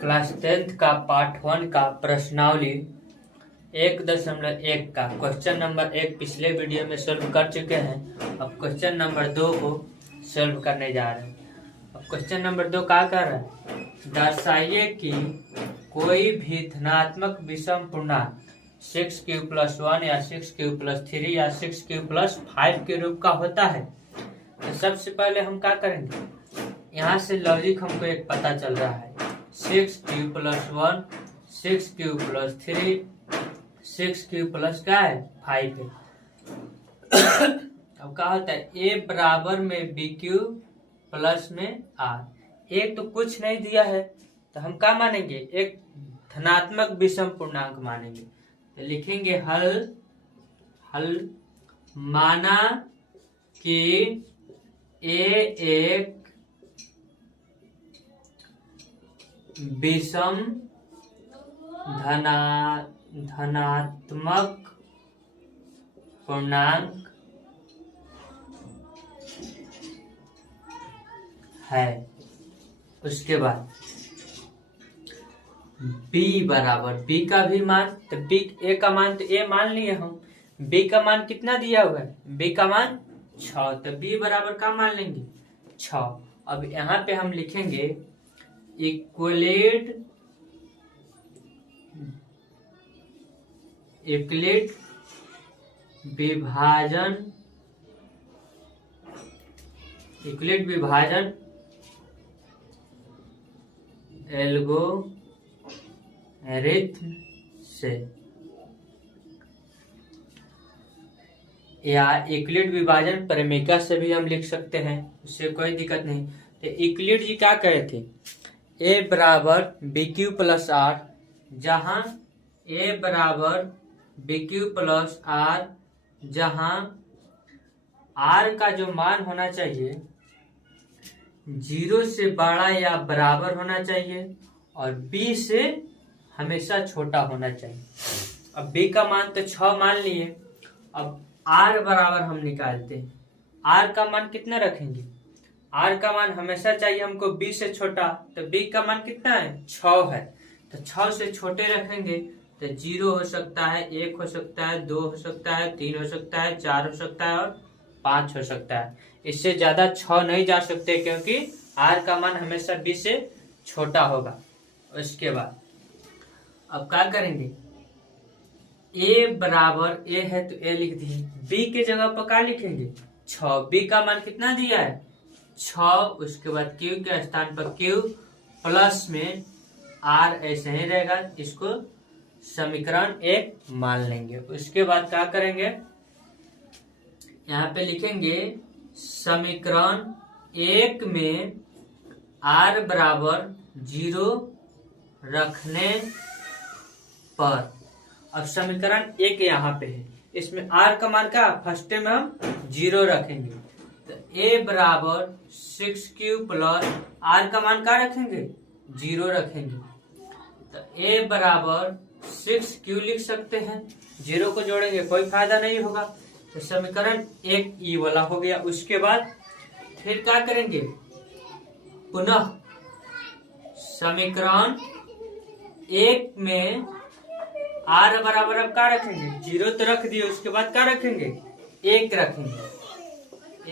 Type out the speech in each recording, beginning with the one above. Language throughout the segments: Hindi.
क्लास 10th का पार्ट 1 का प्रश्नावली 1.1 का क्वेश्चन नंबर 1 पिछले वीडियो में सॉल्व कर चुके हैं। अब क्वेश्चन नंबर 2 को सॉल्व करने जा रहे हैं। अब क्वेश्चन नंबर 2 क्या कर रहा है, दर्शाइए कि कोई भी धनात्मक विषम पूर्णांक 6³ + 1 या 6³ + 3 या 6³ + 5 के रूप का होता है। तो सबसे पहले हम क्या करेंगे, यहाँ से लॉजिक हमको एक पता चल रहा है, 6³ + 1 6³ + 3 6³ क्या है 5 है। अब क्या होता है, a बराबर में bq प्लस में r। एक तो कुछ नहीं दिया है तो हम क्या मानेंगे, एक धनात्मक विषम पूर्णांक मानेंगे। तो लिखेंगे हल माना कि a एक विषम धनात्मक पूर्णांक है। उसके बाद b बराबर b का भी मान, तो b a का मान तो a मान लिए हम, b का मान कितना दिया हुआ है, b का मान 6, तो b बराबर का मान लेंगे 6। अब यहाँ पे हम लिखेंगे इक्वलेट विभाजन एल्गोरिथ्म से, या यूक्लिड विभाजन परिमेय से भी हम लिख सकते हैं, उससे कोई दिक्कत नहीं। तो यूक्लिड जी क्या कहे थे, a बराबर bq + r, जहां a बराबर bq + r, जहां r का जो मान होना चाहिए 0 से बड़ा या बराबर होना चाहिए और b से हमेशा छोटा होना चाहिए। अब b का मान तो 6 मान लिए, अब r बराबर हम निकालते हैं, r का मान कितना रखेंगे, r का मान हमेशा चाहिए हमको b से छोटा, तो b का मान कितना है 6 है, तो 6 से छोटे रखेंगे तो 0 हो सकता है, 1 हो सकता है, 2 हो सकता है, 3 हो सकता है, 4 हो सकता है और 5 हो सकता है। इससे ज्यादा 6 नहीं जा सकते क्योंकि r का मान हमेशा b से छोटा होगा। उसके बाद अब क्या करेंगे, a बराबर a है तो a लिख दिए, b के जगह पर क्या लिखेंगे 6, b का मान कितना दिया है 6, उसके बाद q के स्थान पर q प्लस में r ऐसे ही रहेगा, इसको समीकरण 1 मान लेंगे। उसके बाद क्या करेंगे, यहाँ पे लिखेंगे समीकरण 1 में r बराबर 0 रखने पर, अब समीकरण 1 यहाँ पे है, इसमें r का मान का फर्स्ट में हम 0 रखेंगे, तो a बराबर 6q + r का मान क्या रखेंगे 0 रखेंगे, तो a बराबर 6q लिख सकते हैं, 0 को जोड़ेंगे कोई फायदा नहीं होगा, तो समीकरण 1 ई वाला हो गया। उसके बाद फिर क्या करेंगे, पुनः समीकरण 1 में r बराबर अब क्या रखेंगे 0 तो रख दिए, उसके बाद क्या रखेंगे 1 रखेंगे,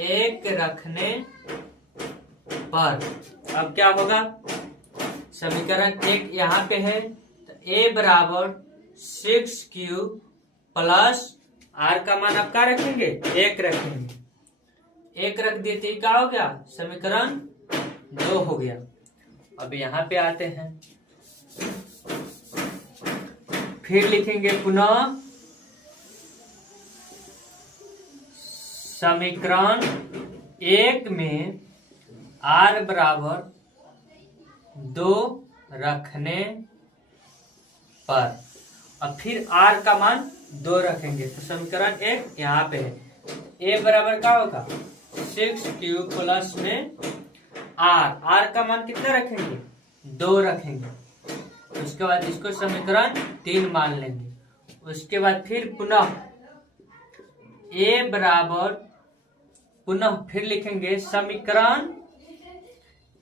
1 रखने पर अब क्या होगा, समीकरण 1 यहाँ पे है, तो a बराबर 6q + r का मान अब क्या रखेंगे 1 रखेंगे, 1 रख दिए तो क्या हो गया समीकरण 2 हो गया। अब यहाँ पे आते हैं, फिर लिखेंगे पुनः समीकरण 1 में r बराबर 2 रखने पर, अब फिर r का मान 2 रखेंगे, तो समीकरण 1 यहाँ पे है, a बराबर क्या होगा 6q प्लस में r का मान कितना रखेंगे 2 रखेंगे, उसके बाद इसको समीकरण 3 मान लेंगे। उसके बाद फिर पुनः a बराबर, पुनः फिर लिखेंगे समीकरण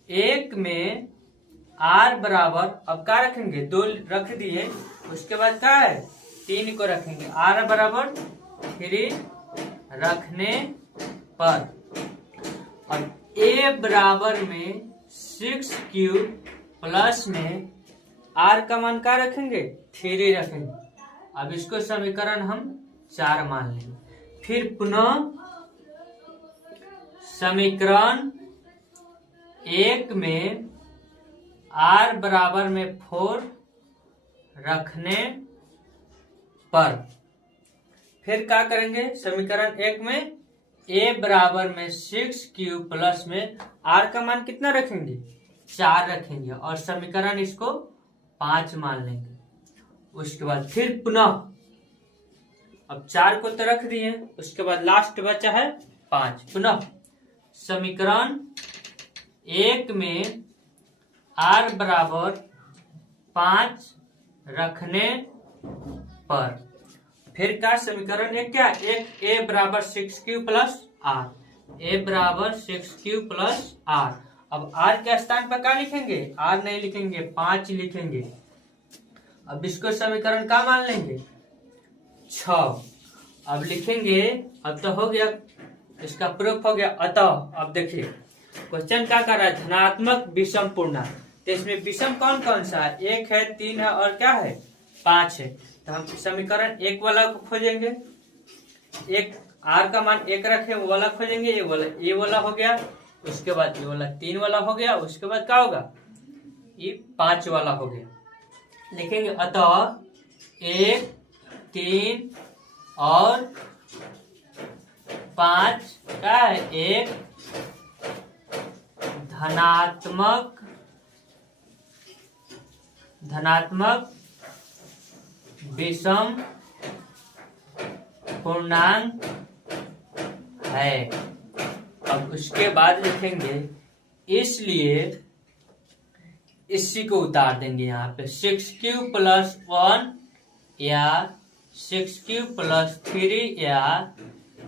1 में आर बराबर, अब क्या रखेंगे, 2 रख दिए, उसके बाद क्या है 3 को रखेंगे, आर बराबर 3 रखने पर, और ए बराबर में 6 क्यूब प्लस में आर का मान क्या रखेंगे 3 रखेंगे। अब इसको समीकरण हम 4 मान लेंगे। फिर पुनः समीकरण 1 में आर बराबर में 4 रखने पर, फिर क्या करेंगे, समीकरण 1 में ए बराबर में 6 क्यूब प्लस में आर का मान कितना रखेंगे 4 रखेंगे, और समीकरण इसको 5 मान लेंगे। उसके बाद फिर पुनः, अब 4 को तो रख दिए, उसके बाद लास्ट बचा है 5, पुनः समीकरण 1 में आर बराबर 5 रखने पर, फिर का समीकरण एक क्या, एक ए बराबर 6 क्यू प्लस आर, ए बराबर 6 क्यू प्लस आर। अब आर के स्थान पर क्या लिखेंगे, आर नहीं लिखेंगे, 5 लिखेंगे। अब इसको समीकरण का मान लेंगे 6। अब लिखेंगे, अब तो हो गया, इसका प्रूफ हो गया। अतः अब देखिए क्वेश्चन क्या कर रहा है, धनात्मक विषम पूर्णांक, तो इसमें विषम कौन कौन सा है, 1 है, 3 है और क्या है 5 है। तो हम समीकरण 1 वाला को खोजेंगे, एक आर का मान 1 रखे वो वाला खोजेंगे, ये वाला हो गया, उसके बाद ये वाला 3 वाला हो गया, उसके बाद क्या होगा ये 5 वाला हो गया। लिखेंगे अतः 1, 3 और 5 क्या है, एक धनात्मक विषम पूर्णांक है। अब उसके बाद लिखेंगे, इसलिए इसी को उतार देंगे यहाँ पे, 6 क्यू प्लस 1 या 6 क्यू प्लस 3 या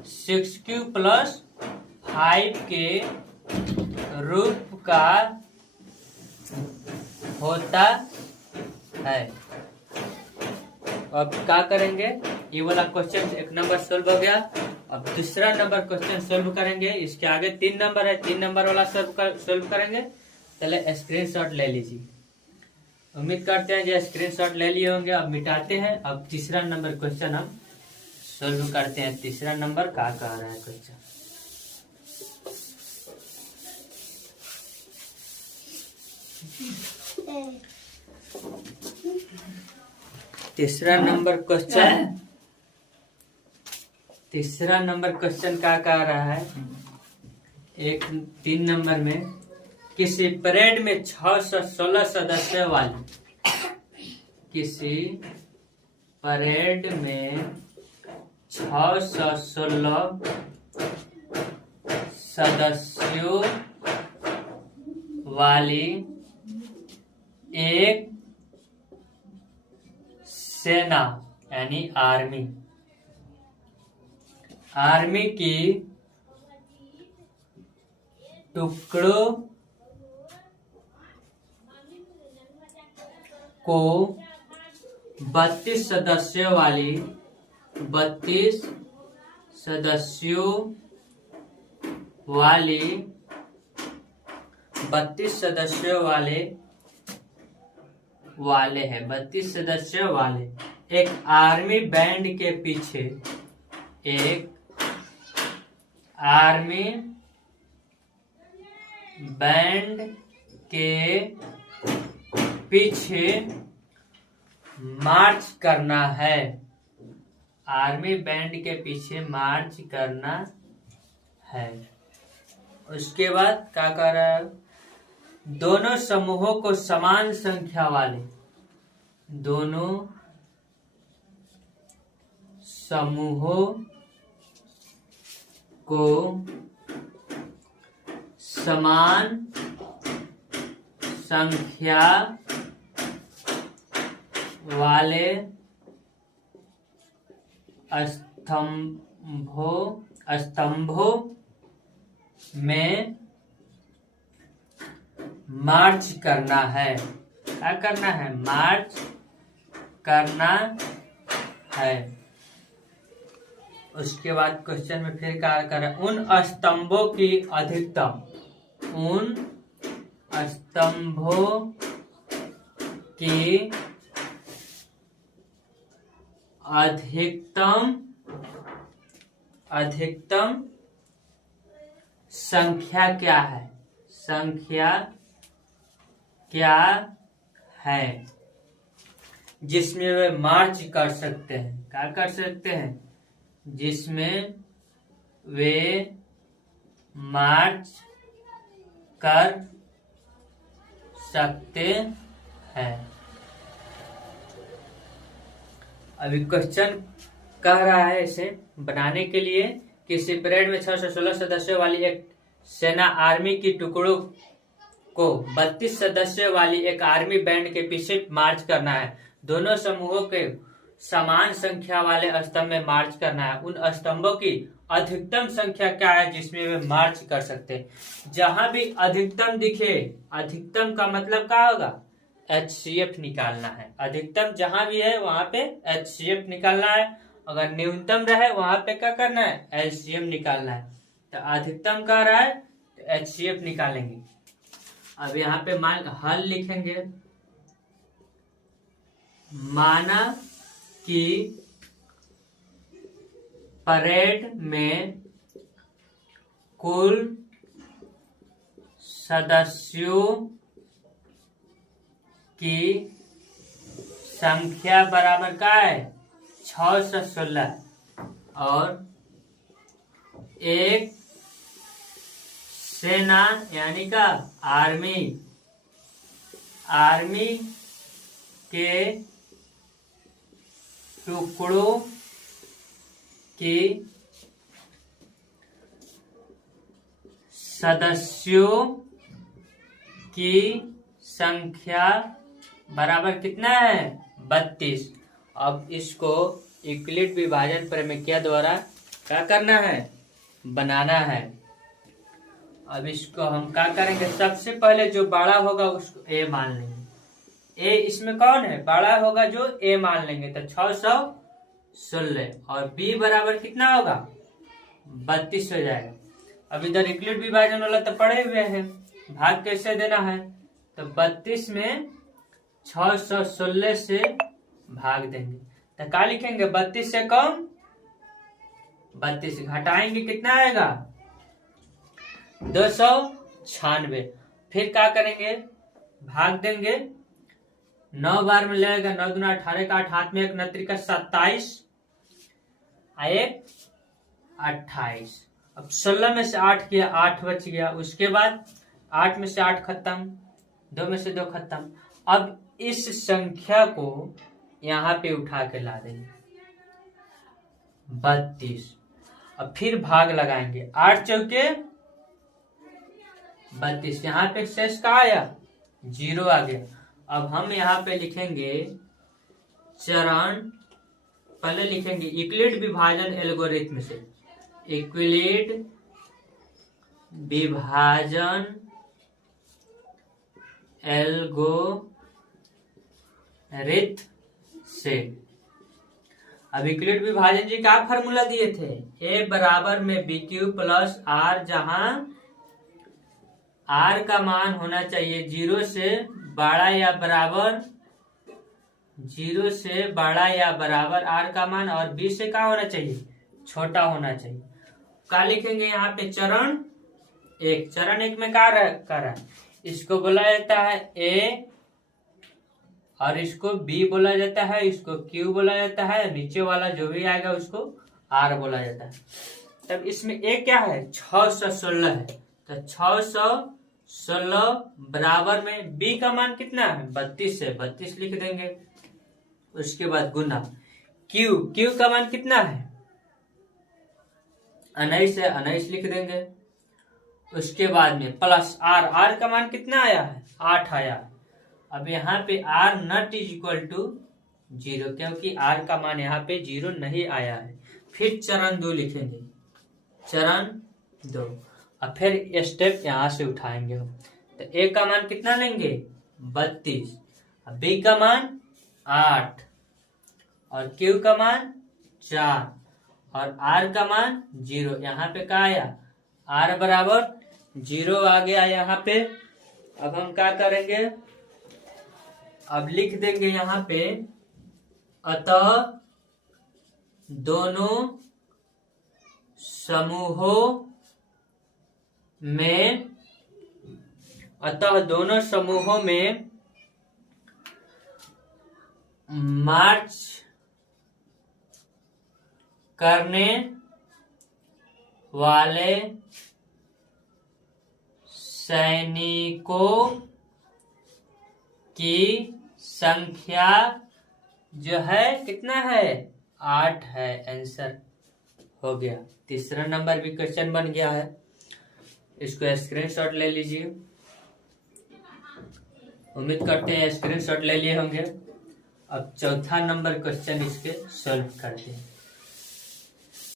6 क्यू प्लस 5 के रूप का होता है। अब क्या करेंगे, ये वाला क्वेश्चन 1 नंबर सोल्व हो गया। अब दूसरा नंबर क्वेश्चन सोल्व करेंगे, इसके आगे 3 नंबर है, 3 नंबर वाला सोल्व करेंगे। चले स्क्रीनशॉट ले लीजिए, उम्मीद करते हैं जो स्क्रीनशॉट ले लिए होंगे। अब मिटाते हैं, अब तीसरा नंबर क्वेश्चन हम सोल्व करते हैं। तीसरा नंबर क्या कह रहा है क्वेश्चन, तीसरा नंबर क्वेश्चन क्या कह रहा है, 3 नंबर में किसी परेड में 616 सदस्य वाली, किसी परेड में 616 सदस्यों वाली एक सेना यानी आर्मी की टुकड़ों को 32 सदस्यों वाले एक आर्मी बैंड के पीछे, एक आर्मी बैंड के पीछे मार्च करना है। आर्मी बैंड के पीछे मार्च करना है। उसके बाद क्या कर रहा है, दोनों समूहों को समान संख्या वाले, दोनों समूहों को समान संख्या वाले स्तंभों में मार्च करना है। क्या करना है? मार्च करना है। उसके बाद क्वेश्चन में फिर क्या करें? उन स्तंभों की अधिकतम, उन स्तंभों की अधिकतम संख्या क्या है? संख्या क्या है जिसमें वे मार्च कर सकते हैं? क्या कर सकते हैं? जिसमें वे मार्च कर सकते हैं। अभी क्वेश्चन कह रहा है इसे बनाने के लिए कि इसी परेड में 616 सदस्यों वाली एक सेना आर्मी की टुकड़ों को 32 सदस्यों वाली एक आर्मी बैंड के पीछे मार्च करना है। दोनों समूहों के समान संख्या वाले स्तंभ में मार्च करना है। उन स्तंभों की अधिकतम संख्या क्या है जिसमें वे मार्च कर सकते हैं? जहां भी अधिकतम दिखे, अधिकतम का मतलब क्या होगा? HCF निकालना है। अधिकतम जहां भी है वहां पे HCF निकालना है। अगर न्यूनतम रहे वहां पे क्या करना है? LCM निकालना है। तो अधिकतम कह रहा है तो HCF निकालेंगे। अब यहाँ पे मान हल लिखेंगे। माना कि परेड में कुल सदस्यों की संख्या बराबर क्या है? 616 और एक सेना यानी का आर्मी के टुकड़ों की सदस्यों की संख्या बराबर कितना है? 32। अब इसको यूक्लिड विभाजन प्रमेय द्वारा क्या करना है? बनाना है। अब इसको हम क्या करेंगे? सबसे पहले जो बड़ा होगा उसको A मान लेंगे। A इसमें कौन है? बड़ा होगा जो A मान लेंगे। तो 616 और B बराबर कितना होगा? 32 हो जाएगा। अब इधर यूक्लिड विभाजन वाला तो पढ़े हुए हैं, भाग कैसे देना है? तो 32 में 616 से भाग देंगे। तो क्या लिखेंगे? 32 से कम 32 घटाएंगे कितना आएगा? 296। फिर क्या करेंगे? भाग देंगे। 9 बार में लगेगा, 9 दूना 18 का 8 हाथ में 1 9 का 27 1 28। अब 16 में से 8 किया, 8 बच गया। उसके बाद 8 में से 8 खत्म, 2 में से 2 खत्म। अब इस संख्या को यहाँ पे उठा के ला देंगे 32। अब फिर भाग लगाएंगे, 8 चौके 32। यहाँ पे शेष का आया? 0 आ गया। अब हम यहाँ पे लिखेंगे चरण, पहले लिखेंगे यूक्लिड विभाजन एल्गोरिथम से, यूक्लिड विभाजन एल्गोरिथम से। अब यूक्लिड विभाजन जी क्या फार्मूला दिए थे? A बराबर में BQ प्लस R, जहां R का मान होना चाहिए 0 से बड़ा या बराबर, 0 से बड़ा या बराबर R का मान, और B से क्या होना चाहिए? छोटा होना चाहिए। क्या लिखेंगे यहाँ पे? चरण 1। चरण 1 में क्या कर रहा है? इसको बोला जाता है A और इसको B बोला जाता है, इसको Q बोला जाता है, नीचे वाला जो भी आएगा उसको R बोला जाता है। तब इसमें A क्या है? 616 है। तो 616 बराबर में B का मान कितना है? 32 है, 32 लिख देंगे। उसके बाद गुना Q का मान कितना है? 19 है, 19 लिख देंगे। उसके बाद में प्लस R का मान कितना आया है? 8 आया। अब यहाँ पे R not is equal to 0, क्योंकि R का मान यहाँ पे 0 नहीं आया है। फिर चरण 2 लिखेंगे, चरण 2। अब फिर स्टेप यहाँ से उठाएंगे हम। तो ए का मान कितना लेंगे 32, बी का मान 8 और क्यू का मान 4 और आर का मान 0। यहाँ पे क्या आया आर बराबर 0 आ गया यहाँ पे। अब हम क्या करेंगे, अब लिख देंगे यहाँ पे अतः दोनों समूहों में मार्च करने वाले सैनिकों की संख्या जो है कितना है 8 है। आंसर हो गया। तीसरा नंबर भी क्वेश्चन बन गया है, इसको स्क्रीनशॉट ले लीजिए। उम्मीद करते हैं स्क्रीनशॉट ले लिए होंगे। अब चौथा नंबर क्वेश्चन इसके सॉल्व करते हैं।